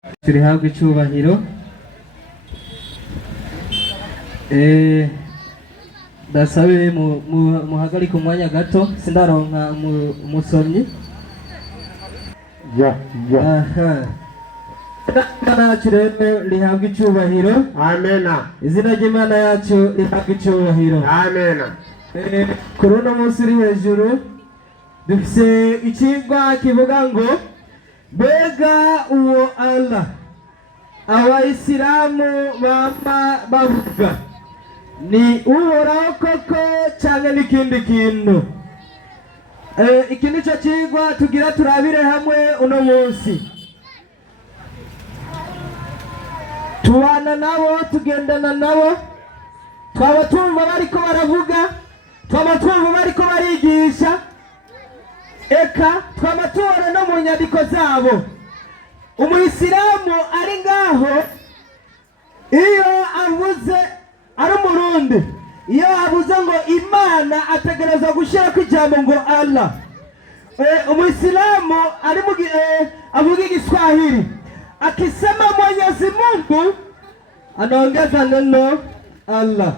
turihabwa icyubahiro. Ndasabe muhagarike umwanya gato sindaronka umusomyi. Imana yacu rero rihabwa icyubahiro. Amena. Izina ry'Imana yacu rihabwa icyubahiro. Amena. Kuri uno munsi uri hejuru dufise ikigwa kivuga ngo mbega uwo Allah abayisilamu bama bavuga ni uhoraho koko cyangwa n'ikindi kintu? Iki nicyo kigwa tugira turabire hamwe uno munsi. Tubana nabo, tugendana nabo, twaba twumva bariko baravuga, twaba twumva bariko barigisha, eka twaba tubona no mu nyandiko zabo. Umuyisilamu ari ngaho iyo avuze ari umurundi, iyo avuze ngo Imana ategereza gushyirako ijambo ngo Allah. Umuyisilamu ari avuga Igiswahili akisema Mwenyezi Mungu anaongeza neno Allah.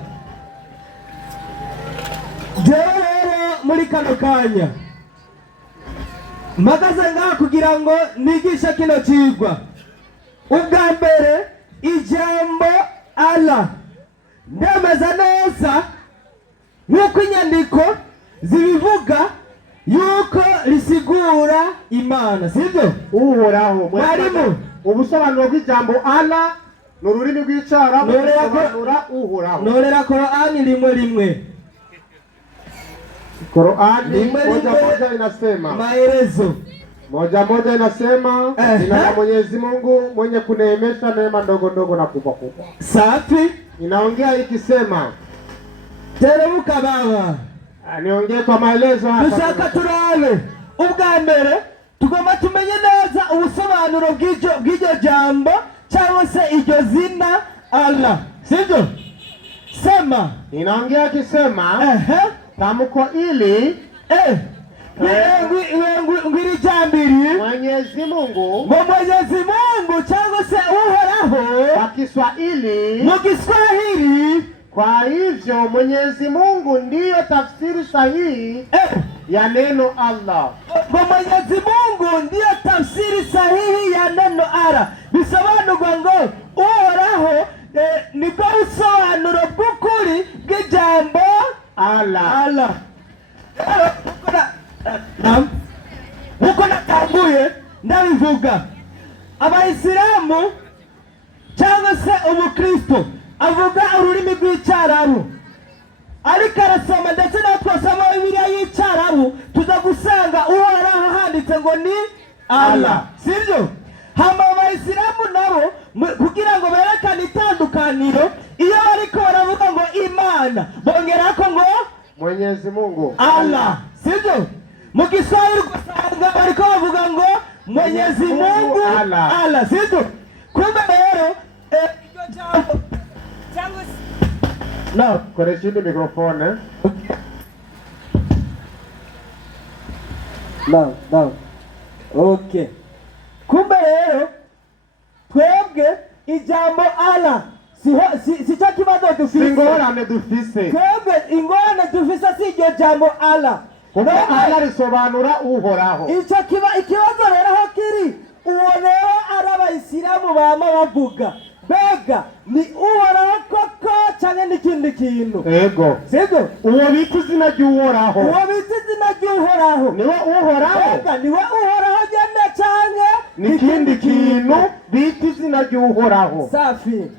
Rero muri kano kanya mpagaze ngaha kugira ngo nigishe kino kigwa. Ubwa mbere ijambo Allah ndemeza neza nk'uko inyandiko zibivuga yuko risigura Imana, sibyo? Uhoraho. Mwarimu, ubusobanuro bw'ijambo Allah ni ururimi rw'Icyarabu busobanura uhoraho. Norera Qur'ani rimwe. Qur'ani moja inasema maelezo moja inasema jina la Mwenyezi Mungu mwenye kuneemesha neema ndogo ndogo na kubwa kubwa. Safi. Inaongea ikisema teremuka baba. Niongee kwa maelezo hapa. Dushaka turabe ubwa mbere tugomba tumenye neza ubusobanuro bw'iryo jambo cyangwa se iryo zina Allah, sibyo? Sema. Inaongea ikisema tamko ili ngwiri jambiri Mwenyezi Mungu cyangwa se uhoraho kwa Kiswahili, mu Kiswahili. Kwa hivyo Mwenyezi Mungu ndiyo tafsiri sahihi ya neno Allah. Mwenyezi Mungu ndiyo tafsiri sahihi ya neno Allah. Bisobanurwa ngo uhoraho nibwo busobanuro bw'ukuri bw'ijambo Allah. Uko natambuye ndabivuga, abayisilamu cyangwa se umukristo avuga ururimi rw'Icyarabu, ariko arasoma ndetse natwe twasoma Bibiliya y'Icyarabu tuza gusanga uhoraho handitse ngo ni Allah, sibyo? Hama abayisilamu nabo kugira ngo berekane itandukaniro, iyo bariko baravuga ngo Imana bongerako ngo Mwenyezi Mungu Allah, sibyo? Mu Kiswahili usanga bariko bavuga ngo Mwenyezi Mungu Allah, sibyo? Kumbe rero iryo jambo no, koresha indi mikrofone. No. Okay. Kumbe rero twebwe ijambo Allah si cyo kibazo dufise. Ingorane dufise. Twebwe ingorane dufise si iryo jambo Allah. Kuko Allah risobanura uhoraho. Ikibazo rero aho kiri, uwo rero ari abayisilamu bama bavuga mbega ni uhoraho koko cyane n'ikindi kintu? Ego. Sibyo? Uwo bita izina ry'uhoraho. Niwe uhoraho. Mbega niwe uhoraho gene cyane n'ikindi kintu bita izina ry'uhoraho. Safi.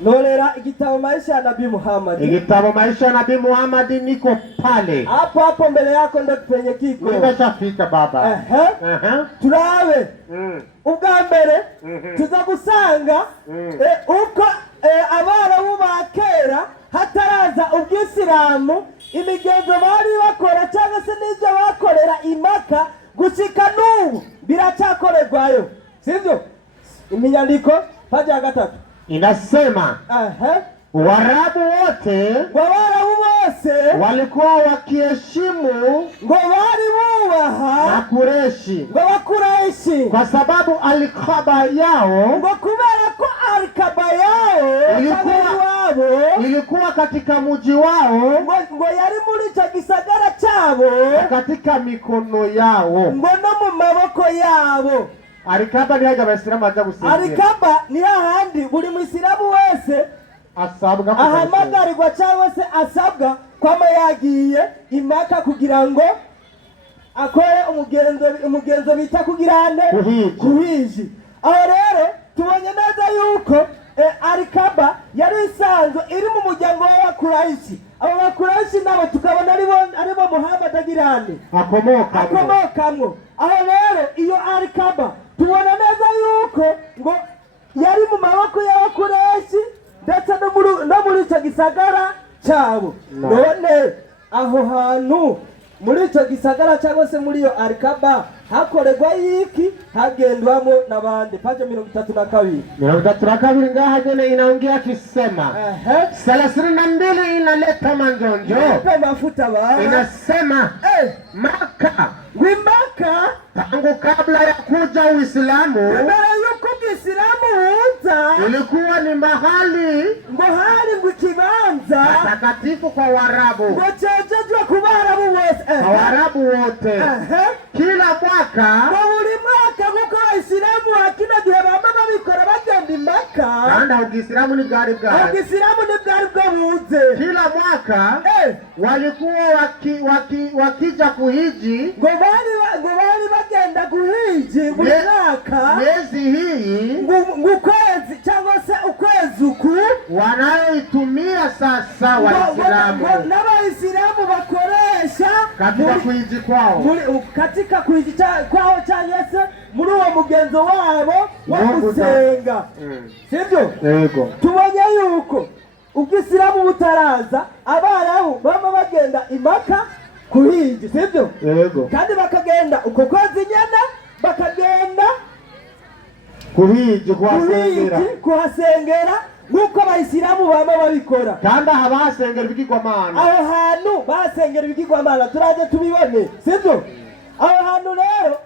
Norera igitabo Maisha ya Nabii Muhammad. Igitabo Maisha ya Nabii Muhammad niko pale. Hapo mbele yako ndo penye kiko. Nimeshafika baba. Turabe. Ubwa mbere tuza gusanga uko abarabu ba kera hataraza ubwisilamu imigenzo bari bakora cyangwa se n'ibyo bakorera imaka gushika n'ubu biracyakorerwayo, sibyo? Iminyandiko paji ya 3 inasema Waarabu wote bose walikuwa wakiheshimu ngo bari bubaha Makureshi, ngo Bakureshi, kwa sababu alikaba yao ngo kubera ko alikaba yao ilikuwa katika mji wao, ngo yari muri icyo gisagara cyabo, katika mikono yao, ngo no mu maboko yabo. Alikaba ni haja Abayisilamu aja gusengera. Alikaba ni hahandi buri Mwisilamu wese asabwa ahamagarirwa cyangwa se asabwa kwama yagiye impaka kugira ngo akore umugenzo bita kugirane kuhiji. Aho rero tubonye neza yuko Alikaba yari isanzwe iri mu muryango w'Abakuraishi. Abo Bakuraishi nabo tukabona aribo Muhammad agirane akomokamwo. Aho rero iyo Alikaba tubona neza yuko ngo yari mu maboko y'Abakuraishi ndetse no muri icyo gisagara cyabo. None aho hantu muri icyo gisagara cyangwa se muri iyo Alikaba hakorerwa yiki? Hagendwamo n'abandi. Paje 32 ngaha jene inaongea kisema 32 inaleta manjonjo mafuta ba inasema Maka Maka tangu kabla ya kuja Uislamu, mbele yuko Uislamu huza ilikuwa ni mahali kibanza takatifu kwa Waarabu, ngochejejwe ku Baarabu bose Waarabu wote. Kila mwaka buri mwaka nkuko Abayisilamu akina gihe baba babikora bagenda Maka, kandi Ubwisilamu ni bwari bwabuze. Kila mwaka walikuwa wakija kuhiji, ngo bari bagenda kuhiji buri mwaka. Miezi hii ukwezi cyangwa se ukwezi uku wanayoitumia sasa Waislamu n'Abayisilamu bakoresha katika kuhiji kwao, katika kuhiji kwao cyangwa se muri uwo mugenzo wabo wo gusenga. Sibyo? Yego. Tubonye yuko Ubwisilamu butaraza Abarabu baba bagenda Maka kuhiji. Sibyo? Yego. Kandi bakagenda uko kwezi nyene bakagenda kuhiji kuhasengera nkuko Abayisilamu baba babikora. Kandi abasengera ibigirwamana, aho hantu basengera ibigirwamana turaje tubibone. Sibyo? Aho hantu rero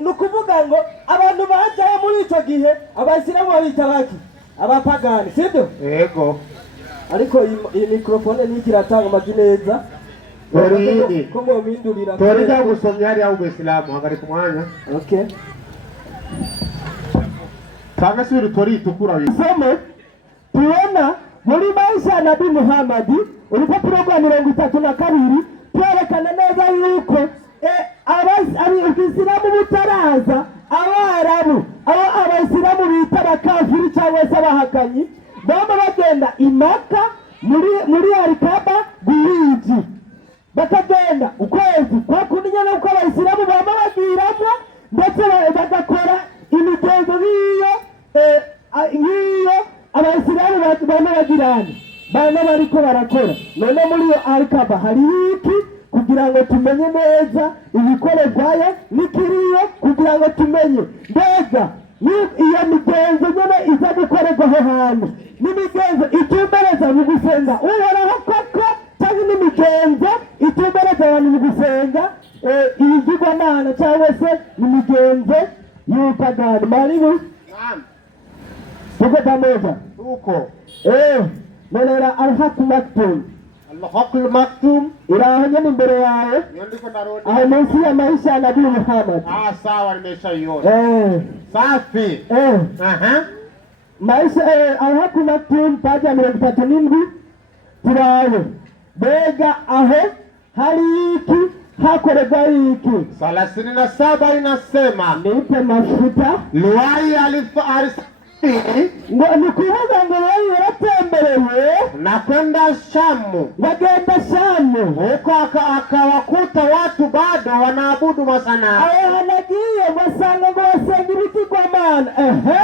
nukuvuga ngo abantu bajaye muri icyo gihe Abayisilamu babita baki? Abapagani. Sibyo? Yego. Ariko iyi mikrofone ntikiratanga amajwi neza. Ko bindurira torija gusomya ari aho Ubwisilamu hagari ku mwanya. Okay. Kanga siri tori itukura bisome tuona muri maisha ya Nabii Muhammad urupapuro rwa 32 twerekana neza yuko Ubwisilamu butaraza Abarabu Abayisilamu bita abakafiri cyangwa se abahakanyi baba bagenda Maka muri Alikaba guhiji, bakagenda ukwezi kwa kunya nuko Abayisilamu baba bagiramo ndetse bagakora imigenzo nk'iyo Abayisilamu baba bagirana bariko barakora. None muri iyo Alikaba hari iki kugira ngo tumenye neza ibikorerwayo n'ikiriyo, kugira ngo tumenye mbega iyo migenzo nyene iza gukorerwa aho hantu n'imigenzo itumbereza mu gusenga Uhoraho koko cyangwa n'imigenzo itumbereza abantu mu gusenga ibigirwamana cyangwa se imigenzo y'upagani. Maribu tuko pamoja uko nonera Al-Haqul Maktum iraho nyene imbere yawe aho munsi ya maisha ya Nabii Muhammad. Sawa, nimeshaiona. Safi. Maisha Al-Haqul Maktum paja 37 turawe bega aho hari iki hakorerwa iki? 37 inasema nipe mafuta Luwai ngo ni kuvuga ngo wewe uratemberewe na kwenda Shamu, wagenda Shamu huko akawakuta watu bado wanaabudu masanamu. Hanagiye basanga ngo basenga ibigirwamana.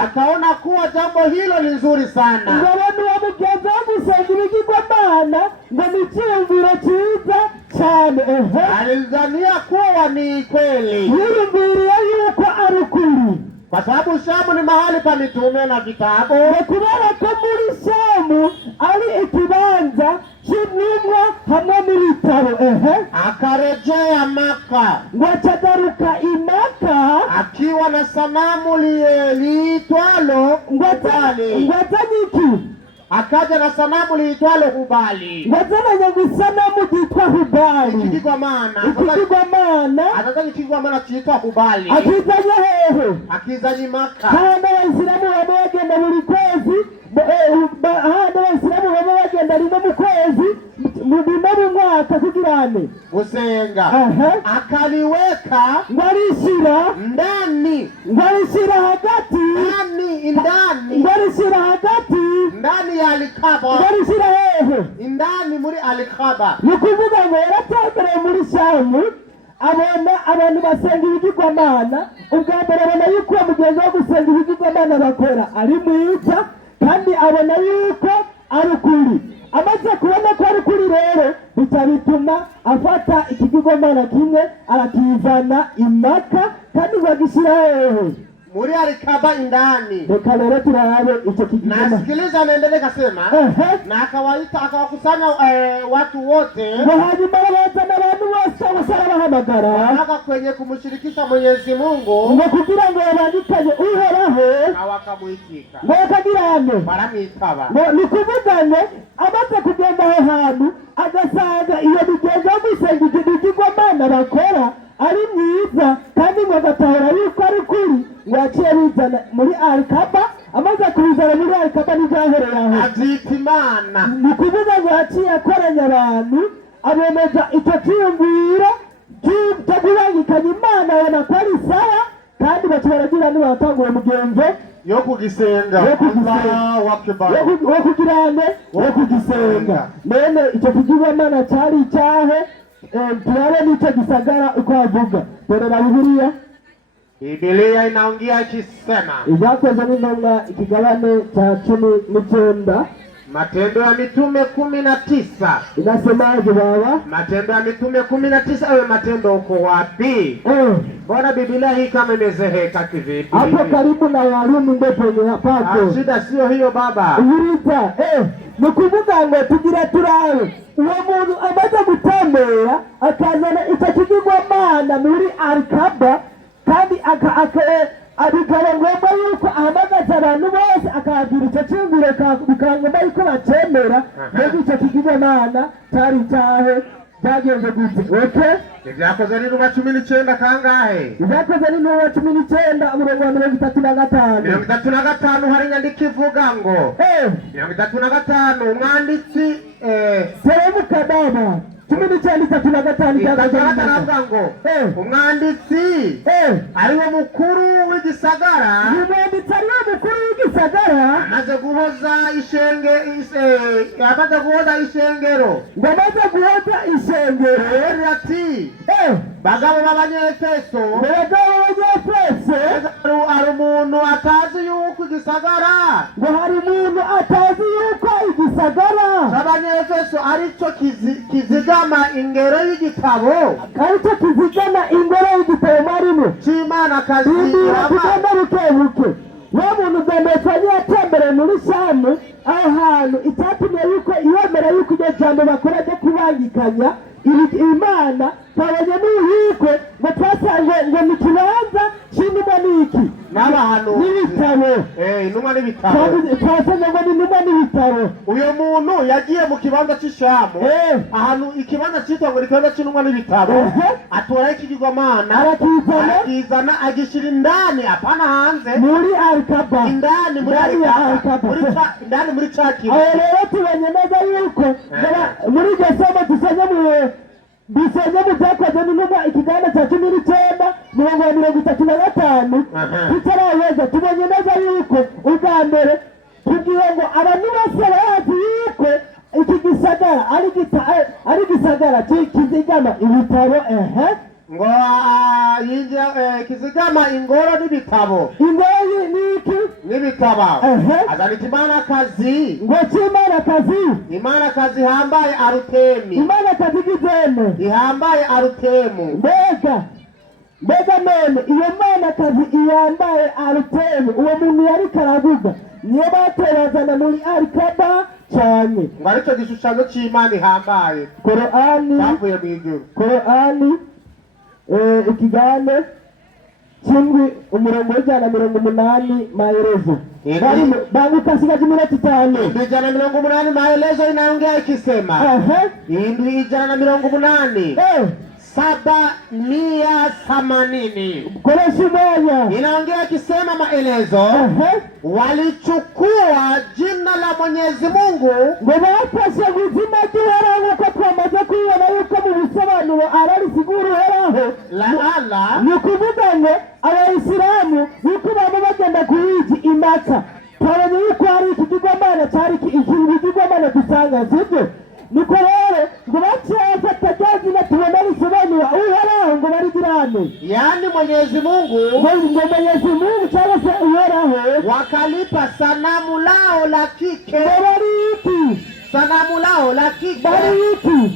Akaona kuwa jambo hilo ni nzuri sana, ngo abantu bamugenza gusenga ibigirwamana ngo ni cyumviro cyiza cyane. Alidhania kuwa ni kweli, yiyumviriye yuko ari ukuri, kwa sababu Shamu ni mahali pa mitume na vitabu. Kubera ko muri Shamu ari ikibanza cy'intumwa hamwe n'ibitabo. Akarejea Maka, ngo akagaruka i Maka akiwa na sanamu liitwalo Hubali. ngo azanye iki? Akaja na sanamu liitwalo Hubali. ngo azanye ngo isanamu ryitwa Hubali. Ikigirwamana. Azazanye ikigirwamana cyitwa Hubali. Akizanye hehe? Akizanye Maka. Kandi Abayisilamu baba bagenda buri kwezi, Abayisilamu baba bagenda rimwe mu kwezi, mu mwaka kugirane gusenga. Akaliweka ngo arishyira ndani, ngo arishyira hagati, indani, ngo arishyira hagati ndani ya Alikaba, ngo arishyira hehe? indani muri Alikaba. Ni ukuvuga ngo yaratembereye muri Shamu, abona abantu basenga ibigirwamana. Ubwa mbere abona yuko uwo mugenzi wo gusenga ibigirwamana bakora ari mwiza, kandi abona yuko ari ukuri. Amaze kubona ko ari ukuri rero, bica bituma afata ikigirwamana kimwe arakizana i Maka, kandi bagishyira hehe? Muri Alikaba indani. Reka rero turabe icyo kigirwamana. Nasikiliza, naendelea kasema, na akawaita akawakusanya watu wote, ngo hanyuma bazana abantu bose basarabahamagara wanaka kwenye kumshirikisha Mwenyezi Mungu, ngo kugira ngo babandikanye Uhoraho, na wakamuitika ngo bakagirane baramwitaba. ni kuvuga ngo amaze kugenda aho hantu agasanga iyo migenzo yo gusenga ibigirwamana bakora ari myiza, kandi ngo agatahura yuko ari ukuri, ngo yaciye bizana muri Alikaba. Amaze kubizana muri Alikaba n'ibyahereye aho abyita Imana. ni kuvuga ngo yaciye akoranya abantu, abemeza icyo cyiyumviro cyo kubangikanya Imana, abona ko ari sawa, kandi baca baragira nibatangura umugenzo yo kugisenga, wo kugisenga. None icyo kigirwamana cyari icyahe? Turabe n'icyo gisagara uko avuga. Torera Biblia inaongea ikisema, Ibyakozwe n'Intumwa ikigabane cya 19. Matendo ya Mitume 19. Inasemaje baba? Matendo ya Mitume 19. Awe matendo uko wapi? Mbona Biblia hii kama imezeheka kivipi? Hapo karibu na Warumi ndio penye hapo. Shida sio hiyo baba. Urita ni kuvuga ngo tugira turabe uwo muntu amaze gutembera akazana icyo kigirwamana muri Alikaba, kandi abikaba ngombwa yuko ahamagaza abantu bose akababwira icyo cyumviro, bikangomba yuko bacemera. Mbega icyo kigirwamana cyari icyahe? Byagenze gute? Ibyakozwe n'Intumwa 19 kangahe? Ibyakozwe n'Intumwa 19 umurongo wa 35. 35 hari inyandiko ivuga ngo 35 umwanditsi Seremuka baba 19:35 ngo umwanditsi ariwe mukuru w'igisagara, umwanditsi ariwe mukuru w'igisagara amaze guhoza ishengero, ngo amaze guhoza ishengero ati bagabo b'Abanyefeso, hari umuntu atazi yuko igisagara, ngo hari umuntu atazi yuko igisagara cy'Abanyefeso aricyo kizigama ingero y'igitabo, aricyo kizigama ingero y'igitabo marimo cy'Imana kazi. Tugenda bukebuke. Wa muntu bwambere yatembereye muri Shamu, aho hantu icyatumye yuko yemera yuko iryo jambo bakora ryo kubangikanya Imana, twabonye n'uhiko ngo twasanze ngo mu kibanza cy'intumwa n'iki n'abantu n'ibitabo. Intumwa n'ibitabo. Twasanze ngo ni intumwa n'ibitabo. Uyo muntu yagiye mu kibanza cy'Ishamu, ahantu ikibanza cyitwa ngo ikibanza cy'intumwa n'ibitabo, atora ikigirwamana, arakizana agishyira indani, apana hanze, muri Alikaba, indani muri Alikaba, indani muri cakiro. Aho rero tubonye neza yuko muri iryo somo dusanye mu Byakozwe n'Intumwa ikigabane cya 19 umurongo wa 35. Tutaraheza tubonye neza yuko ubwa mbere kugira ngo abantu bose bazi yuko iki gisagara ari gisagara kizigama ibitabo. Ngo kizigama ingoro n'ibitabo. Ingoro n'iki? N'ibitabo. Azanita Imanakazi. Ngo cy'Imanakazi. Imanakazi hambaye Arutemi. Imanakazi gizeme ihambaye Arutemu. Mbega none iyo Imanakazi iyambaye Arutemu, uwo muntu yari karavuga niyo baterazana muri Alikaba, cyane ngo aricyo gishushanyo cy'Imana ihambaye Korani cyavuye mu ijuru. Korani ikigane kimwe umurongo w'ijana na 180 maelezo banguka sigaje iminota 5 ijana na 180 maelezo inaongea ikisema indwi ijana na 180 780 koresha moja inaongea ikisema maelezo walichukua jina la Mwenyezi Mungu ngo bafashe guzima cy'Uhoraho ko twamaze kubona yuko mu bisobanuro ararisigura Uhoraho la Allah ni kuvuga ngo abayisilamu yuko baba bagenda kuhiji Imaka twabonye yuko hari ikigirwamana cyari ikigirwamana dusanga sibyo niko rero ngo bacyafata cyazina tubona bisobanura Uhoraho ngo barigirane yani Mwenyezi Mungu ngo Mwenyezi Mungu cyangwa se Uhoraho wakalipa sanamu lao la kike sanamu lao la kike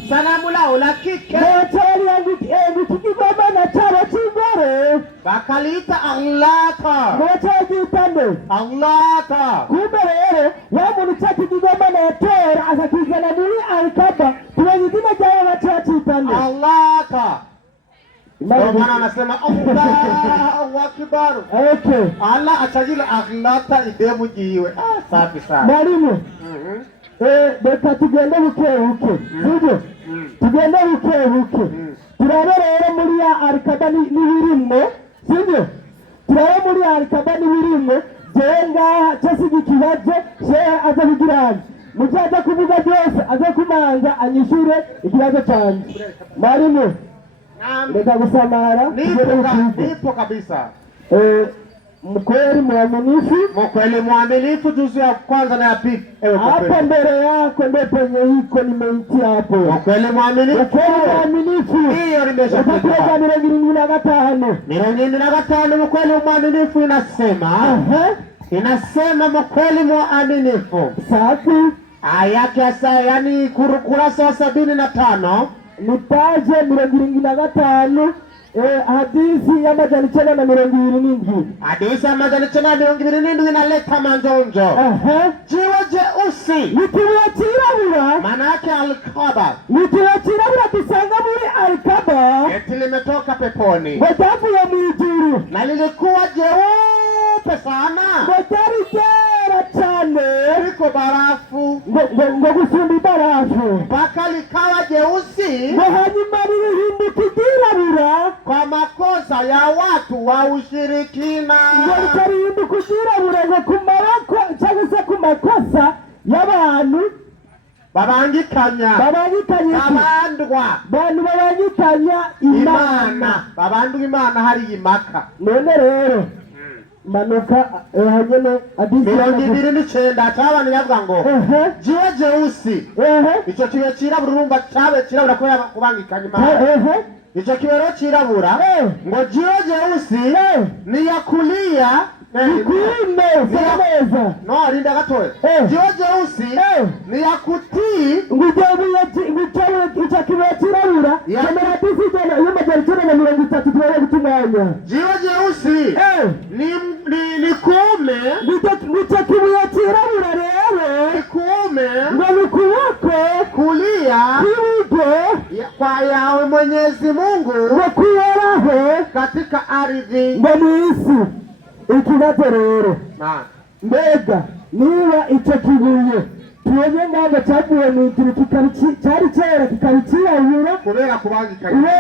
sanamu lao la kike ikigirwamana cyabo cy'ingore bakaliita Allata Allata. Kumbe rero wa muntu cyakigirwamana yatora akakizana muri Al-Kaaba tumenye izina ryawe bacyacitane Allata. Ndio maana anasema Allahu Akbar. Okay. Allah achajila Allata idemu jiwe. Safi sana. Mwalimu. Reka tugende buke sibyo tugende buke turabe rero muri ya Al-Kaaba n'ibirimo sibyo turabe muri ya Al-Kaaba n'ibirimo jenga cyasiga ikibazo aza kugirana mujaza kuvuga byose aza kumanza anyishure ikibazo cyanjye mwalimu reka gusamara nipo kabisa mkweli mwaminifu juzu ya kwanza na ya pili hapo mbele yako ndio penye iko nimeitia hapo mkweli mwaminifu hiyo nimeshafika 25 mkweli mwaminifu inasema mkweli mwaminifu safi ayake asa yani kurasa wa 75 nitaje 25 hadithi ya majani chana na 27 hadithi ya majani chana na 27 inaleta manjonjo jiwe jeusi nitiwachirabura maana yake Al-Kaaba nitiwachirabura tusanga muri Al-Kaaba eti limetoka peponi wadavuye mw'ijuru na lilikuwa jeupe sana wadari jera cyane liko barafu ngo gusumba barafu mpaka likawa jeusi ngo hanyuma lilihinduka iryirabura kwa makosa ya watu wa ushirikina ngo likahinduka iryirabura ngo ku maboko cyangwa se ku makosa y'abantu babangikanya bantu babangikanya Imana babandwa Imana hari Imaka none rero manuka hanyene hadithi 29 cyabana yavuga ngo jiwe jeusi icyo kibe kirabura urumva cyabe kirabura ko kubangikanya Imana icyo kibero kirabura ngo jiwe jeusi ni yakulia Kuime neza no rinda gatoya jiwe jeusi ni yakutii ngutawe ichakibero kirabura kamera hadithi tena yo majari tena na 30 tuwe gutumanya jiwe jeusi ni kuume ngitakibuye kirabura rero kuume ngo kuboko kulia kibugo kwa yawe Mwenyezi Mungu ngo kuwaraho katika ardhi ngo mwisi ikibazo rero mbega niba icyo kibuye tuyenye ngaho cyavuye mu ijuru cyari cyera kikabikirabura kubera kubangikanya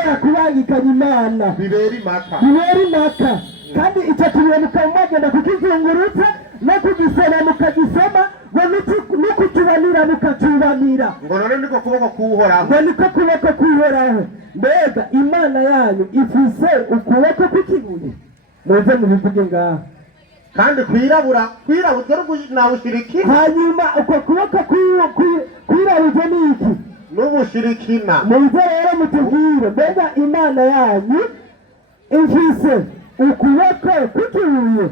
Imana bibera Imaka kandi icyo kibuye mukamagenda kukizungurutsa no kugisoma mukagisoma no kutubanira mukacubanira ngo none niko kuboko kuhoraho ngo niko kuboko kuhoraho mbega Imana yanyu ifise ukuboko kw'ikibuye muze mubivuge ngaho kandi kwirabura na ushiriki hanyuma uko kuboko kwirabuje niki n'ubushirikina muze rero mutubwire mbega Imana yanyu ifise ukuboko kw'ikibuye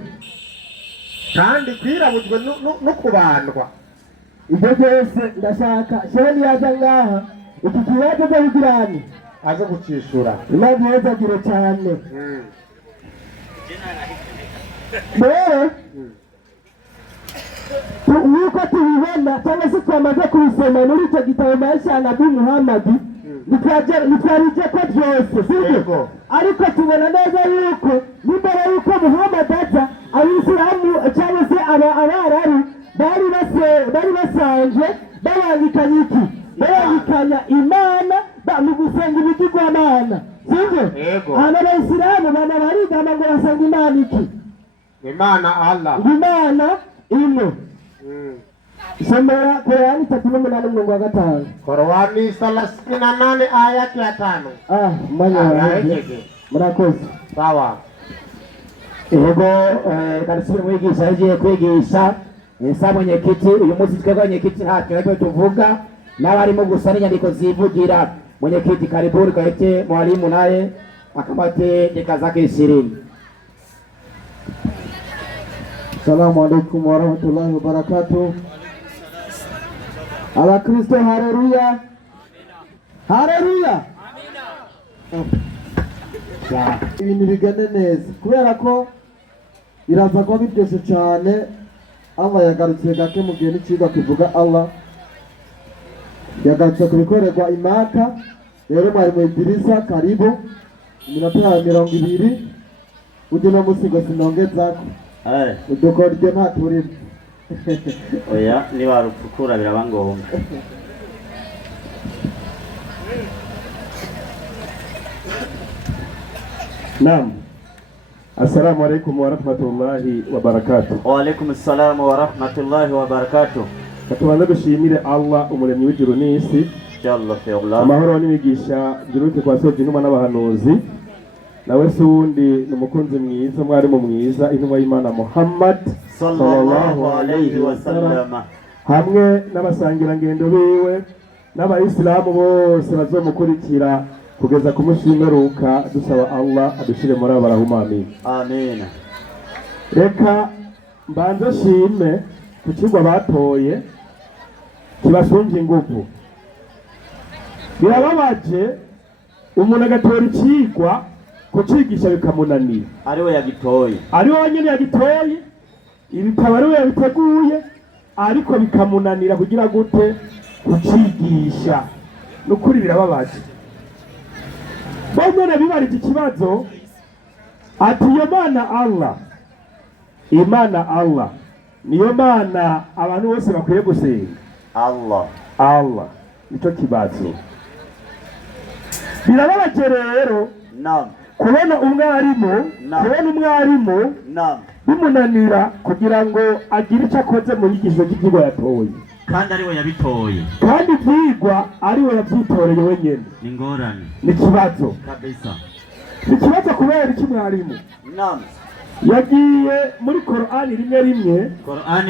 kandi kwirabujwe no kubandwa ibyo byose ndashaka sheni yaza ngaha iki kibazo cyo bigirani aza gucishura Imana yezagire cyane rero nuko tubibona kubibona cyangwa se twamaze kubisoma muri icyo gitabo maisha ya Nabii Muhammad ntitwarije ko byose sibyo, ariko tubona neza yuko n'imbere yuko Muhammad aza abisilamu cyangwa se abarabu bari basanje babangikanya iki, babangikanya imana mu gusenga ibigirwamana sibyo. hano abayisilamu bana barigama ngo basenga imana iki, Imana Allah, imana imwe. Somera Qur'ani 38:5. Qur'ani 38 ayat ya 5. Murakoze. Sawa. Yego kanisubira mwigisha yagiye kwigisha sa mwenyekiti. Uyu munsi twebwe mwenyekiti ntacyo ariko tuvuga n'abarimo gusa n'inyandiko zivugira. Mwenyekiti karibuni kaite mwalimu naye akamate dakika zake 20. Assalamu alaikum warahmatullahi wabarakatuh. Abakristo haleluya. Haleluya. Ibintu bigane neza kubera ko biraza kuba biryoshye cyane. Allah yagarutse gake mu gihe n'ikigwa kivuga Allah yagarutse ku bikorerwa imaka. Rero mwari mu Idrisa karibu iminota ya 20 uje no musigo sinongezako udukoryo nta turimo. Oya niba rupfukura biraba ngombwa. Naam. Assalamu alaikum wa rahmatullahi wa barakatuh. Wa alaikum assalam wa rahmatullahi wa barakatuh. Tubanze gushimire Allah umuremyi w'ijuru n'isi. Jalla fi Allah. Amahoro n'imigisha biruke kwa soje inuma n'abahanuzi. Nawe se wundi n'umukunzi mwiza mwarimu mwiza intumwa y'Imana Muhammad sallallahu alayhi wa sallam, hamwe n'abasangira ngendo biwe n'abayisilamu bose bazomukurikira kugeza ku munsi w'imperuka. Dusaba Allah adushire muri abarahuma. Amin. Amen. Reka mbanze shime ku kigwa batoye kibasumvye inguvu. Birababaje umuntu agatora ikigwa kucigisha bikamunanira. Ariwe yagitoye, ariwe nyine yagitoye, ibitabo ariwe yabiteguye, ariko bikamunanira kugira gute kucigisha. Nukuri birababaje. Bonyene bibarije ikibazo ati iyo mana Allah, Imana Allah niyo mana abantu bose bakwiye gusenga. Allah nico kibazo. Birababaje rero kubona umwarimu bimunanira kugira ngo agire icyo akoze mu yigisho ry'ibyigwa yatoye, kandi ariwe yabitoye, kandi ibyigwa ariwe yabyitoreye wenyine. Ni ngorane, ni kibazo kabisa. Ni kibazo kubera iki mwarimu yagiye muri Qur'ani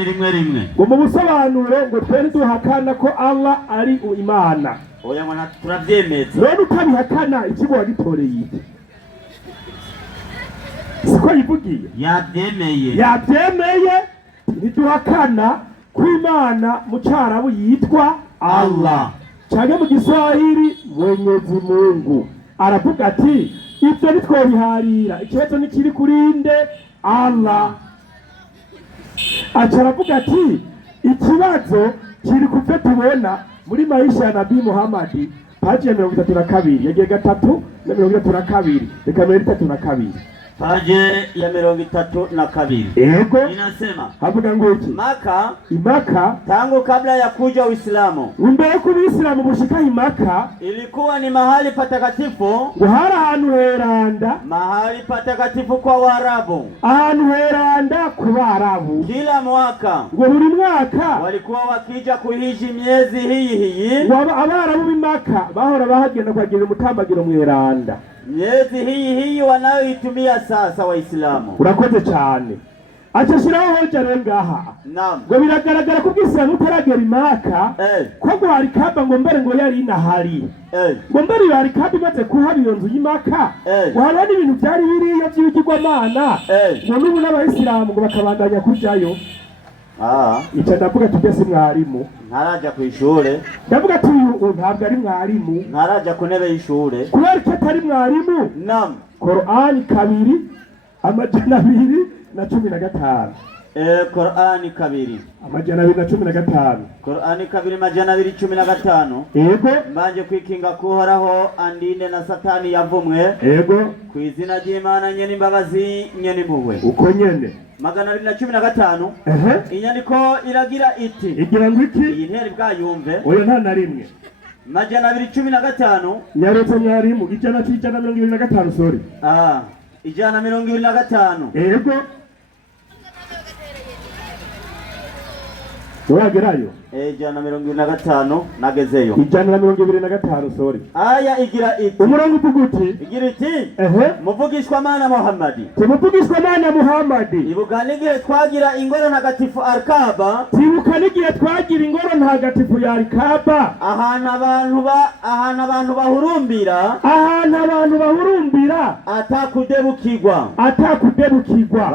rimwe ngo mu busobanuro ngo twere duhakana ko Allah ari Imana. Oya mwana turavyemeza. Rero utabihakana ikigo wagitoreye iki? Siko yivugiye yabyemeye ntiduhakana ko Imana mu Cyarabu yitwa Allah cyangwa mu Giswahili Mwenyezi Mungu. Aravuga ati ibyo nitwobiharira ikibazo nikiri kurinde Allah. Aravuga ati ikibazo kiri kupfe tubona muri maisha ya Nabii Muhammad paji ya 32 yagiye 332 reka 32 paji ya 32 yego inasema havuga ngo iki Maka tangu kabla ya kuja Uislamu, mbere ku Uislamu bushika Maka ilikuwa ni mahali patakatifu, ngo hari ahantu heranda, mahali patakatifu kwa Waarabu, ahantu heranda ku Baarabu. Kila mwaka ngo buri mwaka walikuwa wakija kuhiji miezi hii Abaarabu b'Imaka bahora bahagenda kwagira umutambagiro mweranda. Miezi hii wanayoitumia sasa Waislamu. Urakoze cyane. Acashiraho hoja rengaha. Naam. Ngo biragaragara ko bw'Islamu utaragera Imaka ko hari kaba ngo mbere ngo yari inahari. Ngo mbere yari kaba imaze kuhaba iyo nzu y'Imaka. Ngo hari ibintu byari biriyo by'ibigirwamana. Ngo n'ubu n'Abayisilamu ngo bakabandanya kujayo. Icyo ndavuga tugeze mwarimu ntaraja ku ishure, ndavuga ati ntabwo ari mwarimu, ntaraja ku ntebe y'ishure kubera ko atari mwarimu. Naam. Qur'ani 2:215 Qur'ani kabiri amajana 215. Qur'ani kabiri majana 215. Yego. Mbanje kwikinga kuhoraho andinde na satani yavumwe. Yego. Kwizina ry'Imana nyene imbabazi nyene impuhwe. Uko nyene. Magana 215. Inyandiko iragira iti. Igira ngo iki? Iyi nteri bwayumve. Oya nta na rimwe. Majana 215. Nyaretse mwarimu ijana 125 sorry. Ijana 125. Yego. Uragerayo? Ijana 125 nagezeyo. Ijana 125 sorry. Aya igira iti. Umurongo uvuguti? Igira iti. Muvugishwa mana Muhammadi. Tumuvugishwa mana Muhammadi. Ibuka n'igihe twagira ingoro ntagatifu Arkaba. Tibuka n'igihe twagira ingoro ntagatifu ya Arkaba. Ahantu abantu bahurumbira. Ahantu abantu bahurumbira. Atakudebukirwa.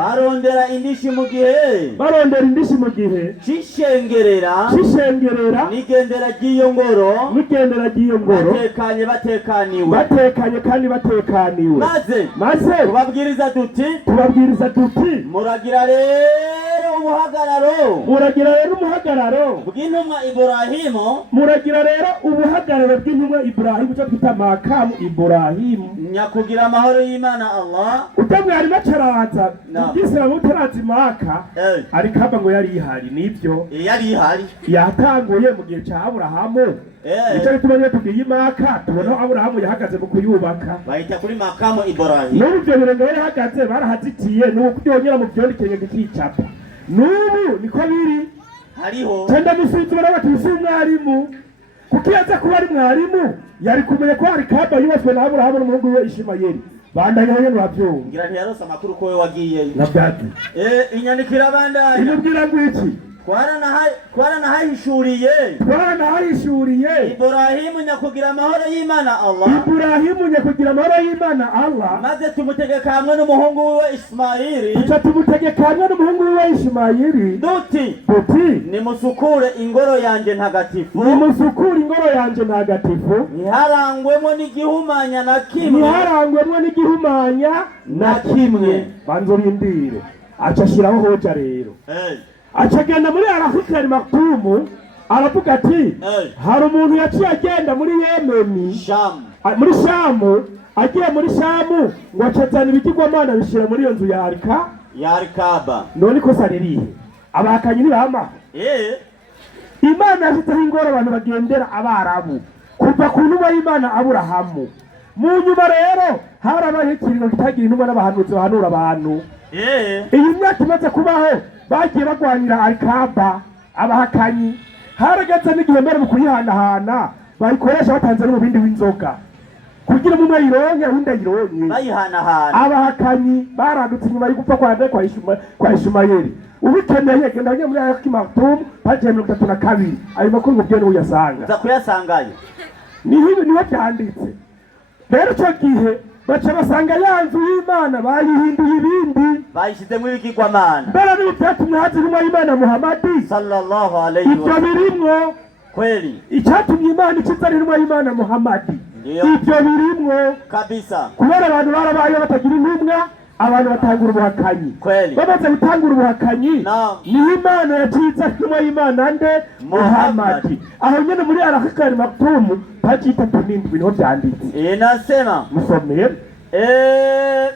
Barondera indishi mu gihe. Cishengerera. Nigendera ry'iyo ngoro. Batekanye kandi batekaniwe. Maze tubabwiriza tuti. Muragira rero umuhagararo. Bw'intumwa Ibrahimu. Muragira rero ubuhagararo bw'intumwa Ibrahimu cyo twita makamu Ibrahimu. Nyakugira amahoro y'Imana Allah. Utamwe ari macaraza. Islam utarazi maka. Arkaba ngo yari ihari nibyo. Yari ihari. Yatanguye mu gihe cya Aburahamu. Icyo bituma tugiye imaka tubona Aburahamu yahagaze mu kuyubaka. Bahita kuri makamu Ibrahimu. N'ubu byo birenga yahagaze barahazitiye n'uko byongera mu byondikenge cy'icapa. N'ubu niko biri. Hariho. Tenda musubizo barabatise umwarimu. Kuko yaza kuba ari mwarimu yari kumenya ko Arkaba yubatswe na Aburahamu n'umuhungu we Ishimayeli. Bandanye hano bavyumva. Ngira ntiyarosa makuru ko we wagiye. Nabwati. Inyandikira bandanye. Inubwira ngo iki? Twaranahishuriye Ibrahimu nyakugira amahoro y'Imana Allah. Maze tumutegeka hamwe n'umuhungu we Ismaili. Duti nimusukure ingoro yanje ntagatifu. Ntiharangwemo n'igihumanya na kimwe. Banzorindire. Acashiraho hoja rero. Acagenda muri Al Maktumu aravuga ati hari umuntu yaciye agenda muri Yemeni muri Shamu agiye muri Shamu ngo acazana ibigirwamana bishira muri iyo nzu ya Arkaba. None ko saririhe abakanyi ni bama Imana yashyizeho ingoro abantu bagendera Abarabu kuva ku ntumwa y'Imana Aburahamu. Mu nyuma rero harabaye ikintu kitagira intumwa n'abahanuzi bahanura abantu. Iyi myaka imaze kubaho bagiye bagwanira Arkaba abahakanyi. Harageze n'igihe mbere mu kuyihanahana bayikoresha batanze no mu bindi w'inzoga kugira mu mayironke undi ayironke bayihanahana. Abahakanyi barandutse inyuma y'ugupfa kwa Ishimayeli. Ubikeneye genda njye muri Al Maktumu paje 32. Ayo makuru ngo byo uyasanga. Za kuyasangayo. Niho byanditse. Rero cyo gihe baca basanga yanzu y'Imana bayihinduye ibindi. Bayishizemo ibigirwamana. Mbere n'ibyatumye haza intumwa y'Imana Muhammadi sallallahu alayhi wa sallam. Ibyo birimwo kweli. Icyatumye Imana ikizana intumwa y'Imana Muhammadi. Ibyo birimwo kabisa. Kubera abantu barabaye batagira intumwa, abantu batangura ubuhakanyi. Bamaze gutangura ubuhakanyi niho Imana yaciza intumwa y'Imana nde Muhammadi. Aho nyene muri Al Maktumu paji 37 niho byanditse. Inasema musomere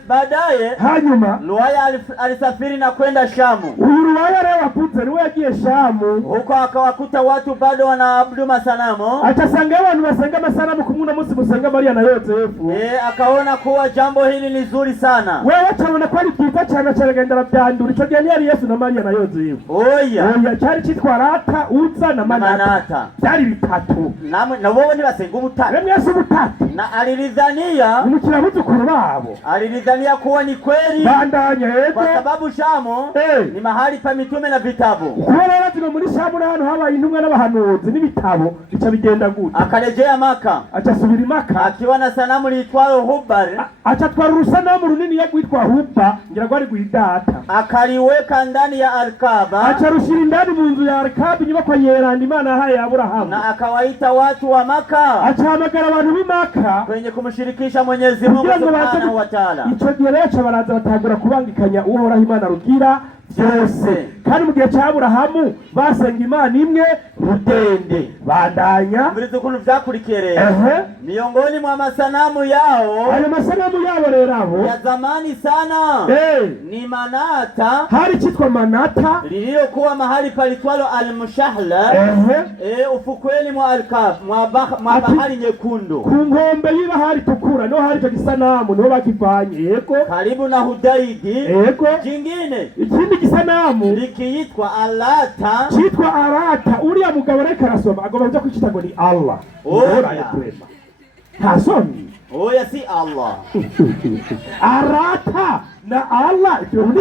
baadaye hanyuma Luwaya alisafiri na kwenda Shamu. Huyu Luwaya leo apuze niwe yagiye Shamu. Huko akawakuta watu bado wanaabudu masanamu. Atasanga abantu basanga masanamu kumuna musi musanga Maria na Yosefu. Akaona kuwa jambo hili ni zuri sana. Wewe atabona ko ari byiza cyane cyaragendera byandura. Ico gihe yari Yesu na Maria na Yosefu. Oya cyari cyitwa Rata Uza na Manata. Byari bitatu. Namwe nabo ntibasenga ubutatu. Remwe Yesu ubutatu. Na alilidhania umukirabuzu babo. Alilidhania kuwa ni kweli. Bandanye yego. Kwa sababu Shamu ni mahali pa mitume na vitabu. Kubera rero muri Shamu n'ahantu habaye intumwa n'abahanuzi n'ibitabo bica bigenda gute. Akarejea Maka. Acasubira Maka. Akiwa na sanamu litwalo Hubar. Acatwara urusanamu runini yagwitwa Huba ngira ngo ari gwidata. Akaliweka ndani ya Arkaba. Acarushira indani mu nzu ya Arkaba inyuma kwa Yerandi Imana yahaye Aburahamu. Na akawaita watu wa Maka. Acahamagara abantu b'Imaka kwenye kumshirikisha Mwenyezi Mungu Subhanahu wa Ta'ala. Ico gihe rero baraza batagura kubangikanya uhoraho Imana rugira byose. Kandi mu gihe cya Aburahamu basenga Imana imwe rudende. Bandanya murizo ukuntu vyakurikiye rero. Miongoni mwa masanamu yao, ayo masanamu yabo rero abo ya zamani sana ni Manata, hari kitwa Manata lililokuwa mahali palitwalo Al-Mushahla ufukweni mwa mwa bahari nyekundu, ku nkombe y'ibahari tukura no hari cyo gisanamu no bakivanye. Yego, karibu na Hudaidi. Yego, kingine ikindi gisanamu likiitwa Alata, kitwa Arata. Uriya mugabo reka arasoma agomba kuja kwicita ngo ni Allah. Oya hasoni, oya si Allah. Arata na Allah ibyo ndi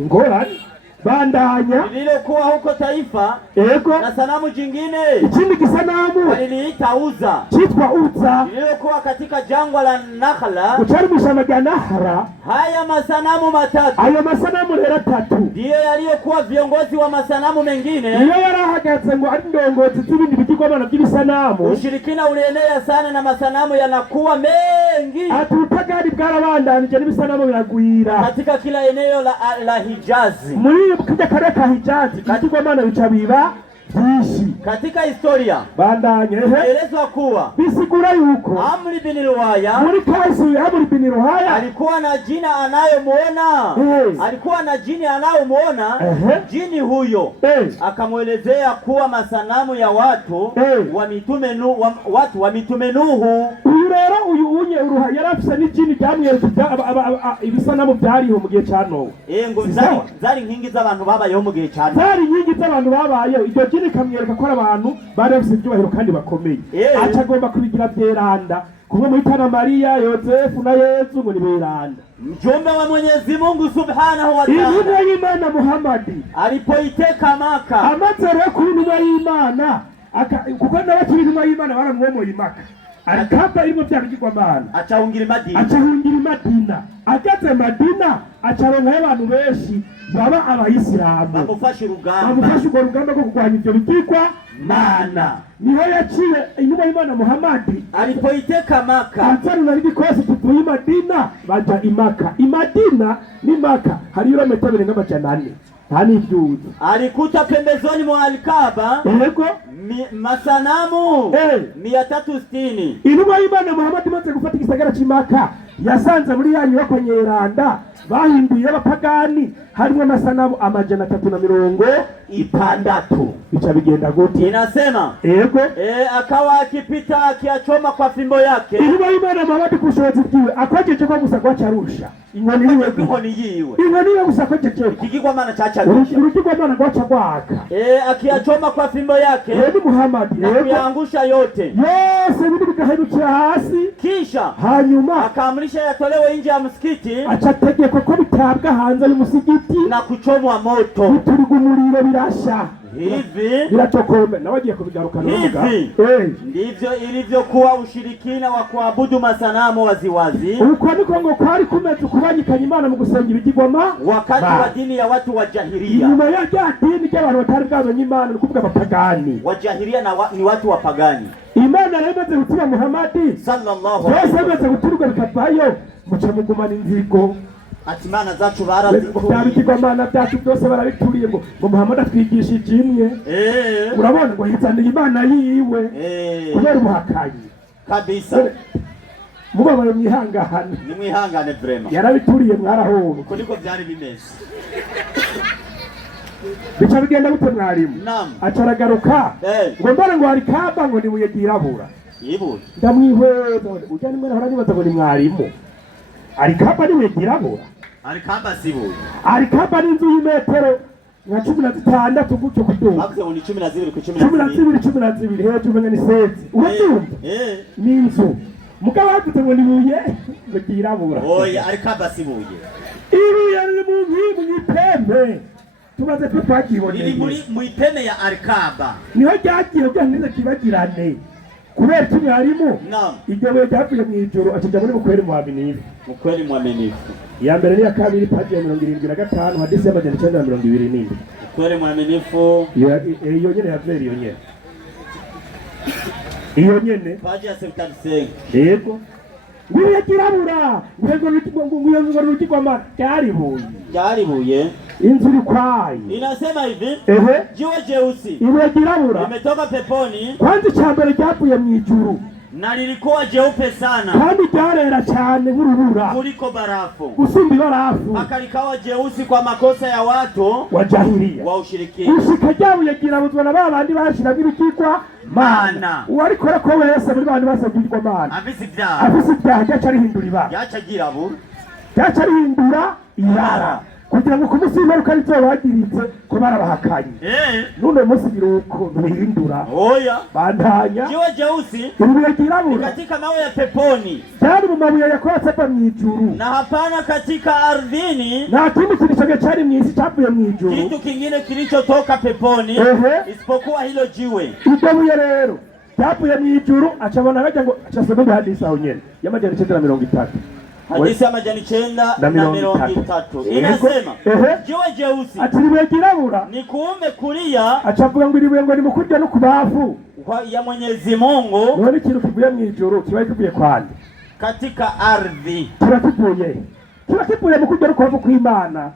ngorani. Bandanya lililokuwa huko taifa. Yego, na sanamu jingine ikindi gisanamu waliliita Uza, kitwa Uza, lililokuwa katika jangwa la Nakhla, kuchari mushamba rya Nahara. Haya masanamu matatu, ayo masanamu rero atatu ndiyo yaliyokuwa viongozi wa masanamu mengine. Iyo yarahagaze ngo ari ndongozi z'ibindi bigirwamana by'ibisanamu. Ushirikina ulienea sana na masanamu yanakuwa mengi. Atupagani bwarabandanije n'ibisanamu biragwira katika kila eneo la Hijazi. Muri kujya kare ka Hijazi bigirwamana bica biba byinshi. Katika historia bandanye elezwa kuwa bisigura yuko Amri bin Luhaya, muri kazi Amri bin Luhaya alikuwa na jina anayomuona. Alikuwa na jini anayomuona. Jini huyo akamwelezea kuwa masanamu ya watu wa mitume watu wa mitume Nuhu. Uyu rero uyu unye Luhaya yarafise n'ijini ryamwereka ibisanamu byariho mu gihe cya Nowa. Ngo zari nkingi z'abantu babayeho mu gihe cya Nowa. Zari nkingi z'abantu babayeho. Iryo jini kamwereka ko abantu bari bafite ibyubahiro kandi bakomeye. Acagomba kubigira byeranda kumwe muhitana Maria, Yosefu na Yesu ngo ni beranda. Mjumbe wa Mwenyezi Mungu Subhanahu wa Ta'ala, intumwa y'Imana Muhammadi alipoiteka Maka, amaze rero ku intumwa y'Imana kuko n'abakiri intumwa y'Imana baramwomoye Maka. Alikapa ilimo bya bigirwamana acahungira Madina. Ageze Madina acaronka abantu benshi baba abayisilamu bamufasha urugamba rwo kurwanya ibyo bigirwamana. Niho yaciye intumwa y'Imana Muhammadi alipoiteka Maka, azana n'ibikosi tuvuye Madina baja Imaka. Imadina ni Maka hari ibirometero birenga 400. Hani byuzi alikuta pembezoni mwa Al-Kaaba masanamu 360. Intumwa y'Imana Muhammad imaze gufata igisagara cy'Imaka yasanze muri yanyu yo Konyeranda bahinduye abapagani harimo amasanamu 360. Bica bigenda gute? Inasema yego akawa akipita akiachoma kwa fimbo yake. Intumwa y'Imana Muhammad kushoza byiwe akwajeje kwa gusa kwa charusha inkoni yiwe gusa kwa jeje kigirwamana caca urukigwamana gwaca gwaka akiachoma kwa fimbo yake Muhammad kuangusha yote bindi bigahirukira hasi. Kisha hanyuma akaamrisha yatolewe nje ya msikiti, acategeka ko bitabwa hanze y'umusigiti na kuchomwa moto, biturwa umuriro birasha. Hivi biratokombe na wagiye kubigaruka n'uvuga ndivyo ilivyokuwa ushirikina wa kuabudu masanamu waziwazi. Uko niko ngo kwari kumeze kubanyikanya Imana mu gusenga ibigirwama wakati wa dini ya watu wa jahilia. Nyuma ya dini y'abantu batari bwamenye Imana ni kuvuga abapagani. Wa jahilia ni watu wa pagani. Imana yamaze gutuma Muhammad sallallahu alaihi wasallam yamaze guturwa bikavayo muca mugumana inzigo. Atimana zacu barazikuye bikigwamana byacu byose barabituriye ngo Muhammad atwigishije imwe. Urabona ngo yizaniye Imana yiwe kubera umuhakanyi kabisa. Mubabaye mwihangane, ni mwihangane vraiment, yarabituriye mwarahoro uko niko byari bimeze. Bica bigenda gute mwarimu? Acaragaruka ngo mbara ngo Al-Kaaba ngo nibuye girabura yibura ndamwihweza ujya nimwe nahora nibaza ngo ni mwarimu. Al-Kaaba nibuye girabura? Al-Kaaba sibuye. Al-Kaaba ni inzu y'imetero nka 16 gutyo kuduka. Bavuze ngo ni 12 ku 12 hejuru ngani sezi. Urabyumva? Ni inzu mugabo havuze ngo nibuye ngo girabura. Oya Al-Kaaba sibuye. Ibuye ni mu ipembe. Tumaze ko twakiboneye. Ni muri mu ipembe ya Al-Kaaba. Niho ryagiye byannize kibagirane. Kubera kimwarimu iryo buye ryavuye mu ijoro akijya muri Bukweri mwaminifu. Ya mbere ni ya kabiri paji ya 75 hadisi ya 927. Bukweri mwaminifu. Iyo nyene ya veri iyo nyene. Iyo nyene paji ya 75. Yego. ibuye ryirabura ngo rukigwamana ryaribuye. inzu iri kwayo. Inasema hivi, jiwe jeusi ibuye ryirabura limetoka peponi, kwanza icyambere ryavuye mu ijuru, na lilikuwa jeupe sana kandi ryarera cyane nk'urubura kuliko barafu, gusumba ibarafu, akalikawa jeusi kwa makosa ya watu wa jahiliya, wa ushirikina. gushika ryabuye ryirabuzwa na babandi bashiraga ibikigwa mana. uwarikora ko wese muri bandi basabirwa mana afise ibyaha ryaca rihindura ibara, ryaca rihindura ibara kugira ngo kumusimba ruko ari cyo bagiritse ko barabahakanye. none munsi biruko bihindura oya bandanya. jiwe jeusi ibuye ryirabura katika mawe ya peponi, cyari mu mabuye yakorotse pa mu ijuru, na hapana katika ardhini nta kindi kintu cyose cyari mu isi cyavuye mu ijuru, kitu kingine kilichotoka peponi isipokuwa hilo jiwe. iryo buye rero cyavuye mu ijuru, acabona bajya ngo acasoma hadisi aho nyene y'amajana 930. Hadisi ya majani 930 inasema jiwe jeusi ati ibuye ryirabura ni kuume kulia, acavuga ngo iribuye ngo ni mukurya no kubavu ya Mwenyezi Mungu. none ikintu kivuye mu ijuru kiba kivuye kwande? Katika ardhi kiba kivuye mu kurya no kubavu kw'Imana.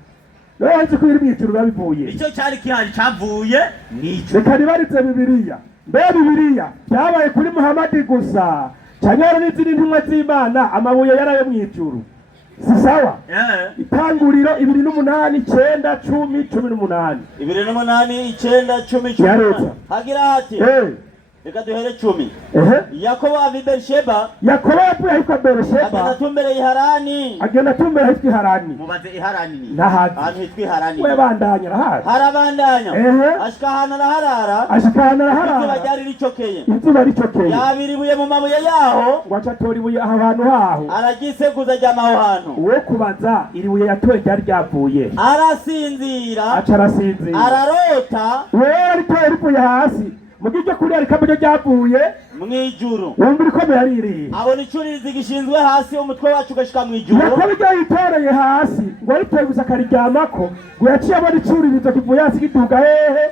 none nzi ko iri mu ijuru babivuye, icyo cyari kihari cyavuye nico. reka nibaritse Bibiliya. mbe Bibiliya byabaye kuri Muhamadi gusa cyangwa n'izindi ntumwa z'Imana amabuye yarayo mu ijuru? si sawa? Itanguriro 2:8 9 10 18 2:8 9 10 hagira hati reka duhere 10. Yakobo ava Berisheba, Yakobo yavuye ahitwa Berisheba agenda atumbere Harani, ahitwa Harani. mubaze Harani ni nahazi ahantu hitwa Harani. we bandanya nahazi harabandanya ashika ahantu araharara, izuba ryari ricokeye, yabiribuye mu mabuye yaho ngo acatora ibuye aho hantu haho, aragiseguza ajyama aho hantu. uwo kubaza iri buye yatoye ryari ryavuye, arasinzira ararota, we yaritoye rivuye hasi mugije kuri arikamo ryavuye mwijuru. wumva riko yaririye, abona icurizi gishinzwe hasi, umutwe wacu gashika mwijuru. Yakobo yitoreye hasi ngo aritoye gusa kariryamako, ngo yaciye abona icuririzo kivuye hasi kiduga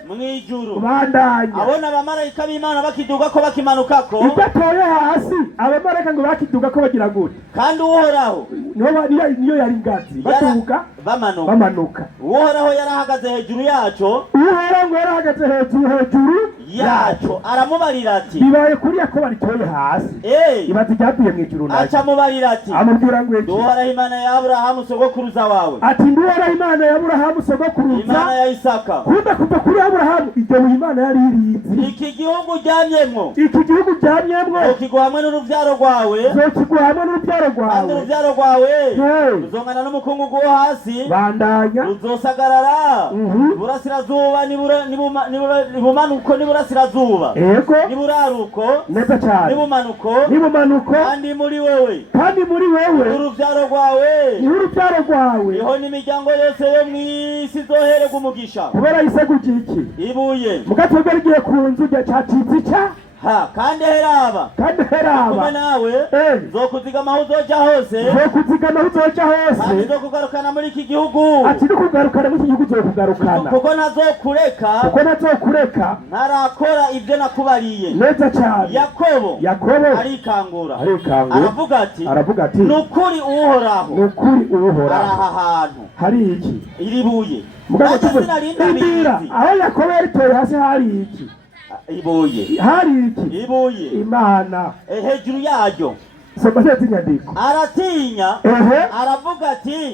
mwijuru. bandanya abona abamarayika b'Imana bakiduga ko bakimanukako, ibyo atoye hasi abamarayika ngo bakiduga ko bagira gute, kandi uhoraho niyo yari ingazi baduga bamanuka. uhoraho yarahagaze hejuru yaco, uhoraho ngo yarahagaze hejuru yaco, aramubarira ati bibaye kuri Yakobo ritoye hasi, ibaze ryavuye mu ijuru. aca mubarira ati amubwira ngo iki? uhoraho Imana ya Aburahamu sogokuruza wawe, ati uhoraho Imana ya Aburahamu sogokuruza, Imana ya Isaka. kumbe kuva kuri Aburahamu ibyo Imana yari irizi. iki gihugu uryamyemwo zokiguha hamwe n'uruvyaro rwawe, kandi uruvyaro rwawe ruzongana n'umukungugu wo hasi, bandanya ruzosagarara iburasirazuba n'ibumanuko n'iburasirazuba n'iburaruko neza cyane n'ibumanuko, kandi muri wewe uruvyaro rwawe niho n'imiryango yose yo mw'isi izohererwa umugisha. kubera yiseguje iki ibuye mugatwebwe rigiye ku nzu cyacitse icya kandi heraba kumwe nawe nzokuzigama aho uzoja hose, kandi nzokugarukana muri iki gihugu. ati nukugarukana muri iki gihugu uzokugarukana, kuko ntazokureka ntarakora ibyo nakubariye. neza cyane. Yakobo arikangura aravuga ati nukuri uhoraho araha hantu hari iki iri buye. nanjye sinarinda bizi aho Yakobo yaritoye hasi hari iki? ibuye Imana hejuru yaryo. soma neza inyandiko. aratinya aravuga ati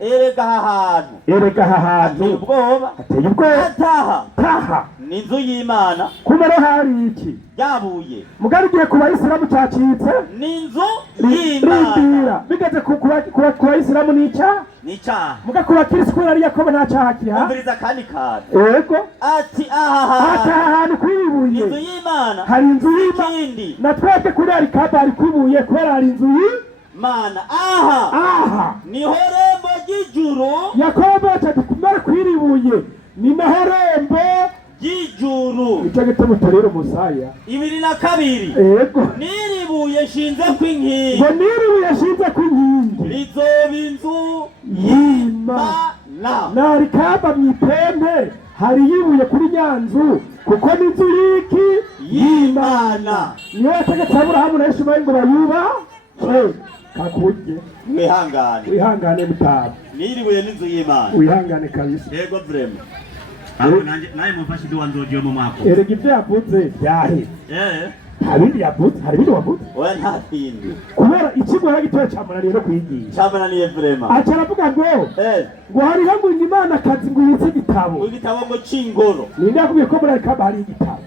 erega aha hantu ateye ubwoba, taha ni inzu y'Imana. kumara hari iki? yabuye mugarugiye ku bayisilamu cyacitse ni inzu y'Imana. bigeze ku bayisilamu n'icyaha muga ku bakirisitu yari Yakobo nta cyaha kihari. umviriza kandi kandi ati aha hantu kwibuye inzu y'Imana, hari inzu y'Imana. na twebwe kuri arikaba hari kwibuye kubera hari inzu y'Imana. aha niho rembo ry'ijuru. Yakobo ati kumara kwiribuye ni naho rembo ry'ijuru. icyo gitabo turera umusaya 2:2 niribuye shinze kw'inkingi, rizoba inzu y'Imana. na arikaba mw'ipembe hari yibuye kuri nyanzu kuko n'inzu y'Imana. niyo yategetse Aburahamu na Ishimayeli ngo bayubahe. kakurye wihangane mutaba niribuye n'inzu y'Imana wihangane kabisa yego vrema naye mufashe ibyo wanzogeye mu mwaka erega ibyo yavuze byaheze hari ibindi wavuze oya nta bindi kubera ikigo gitoya cyamunaniye no kwigisha cyamunaniye vrema aca aravuga ngo hariho ngo Imana kazi ngo yitse igitabo ngo c'ingoro ninde yakubwiye ko muri Arikaba hari igitabo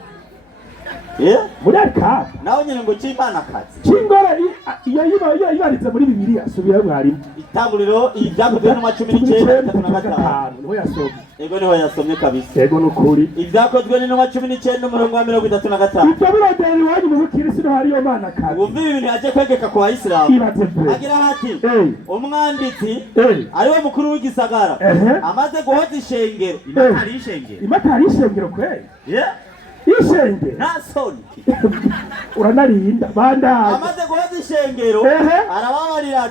muri Arikaba nawe nyine ngo c'Imana kazi c'ingoro iyo yibaritse muri Bibiliya subira mwarimu itanguriro ibyakozwe n'umwa 19:35 niho yasomye ego niho yasomye kabisa ego nukuri ibyakozwe n'umwa 19:35 ibyo birondera iwanyu mu bukirisitu hariyo Mana kazi ubu ibintu yaje kwegeka ku Bayisilamu agira hati umwanditsi ariwe mukuru w'igisagara amaze guhoza ishengero imakari ishengero kweli ishengero nta soni uranarinda bandaza amaze guhoza ishengero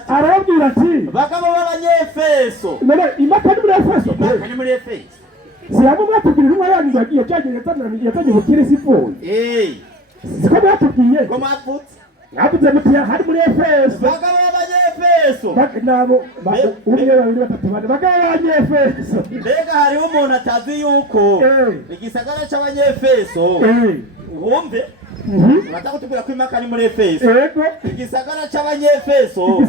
arababwira ati bagabo b'Abanyefeso none imakari muri Efeso imakari muri Efeso siyabo mwatubwira intumwa yanyu yagiye yazanye ubukirisitu siko mwatubwiye ko mwapfutse navuze muti hari muri Efeso bagabo b'Abanyefeso nabo umwe babiri batatu bane bagabo b'Abanyefeso mbega hariho umuntu atazi yuko igisagara c'Abanyefeso wumve Urataka ko Imaka ari muri Efeso. Igisagara c'Abanyefeso.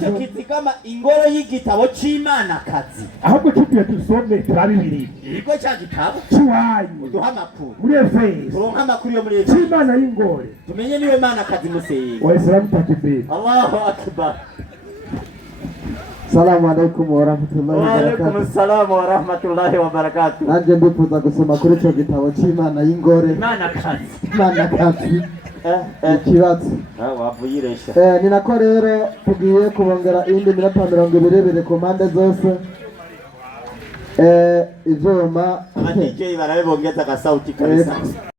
Cyo kiti kama ingoro y'igitabo c'Imana kazi. Ahubwo kipiye tusome turabibiri. Iko cya gitabo cy'wanyu. Duha amakuru. Muri Efeso. Turonka amakuru yo muri Efeso. C'Imana y'ingore. Tumenye niwe Mana kazi musenga. Wa Islam takbir. Allahu akbar. Assalamu alaikum wa rahmatullahi wa barakatuh. Wa alaikum assalam wa rahmatullahi wa barakatuh. Nanje ndifuza gusoma kuri cyo gitabo c'Imana y'ingore. Imana kazi. Imana kazi. Ikibazo. Wavuyiresha. Ni nako rero tugiye kubongera indi minota 20 ku mpande zose. Ivyuma DJ barabibongeza ka sauti kabisa.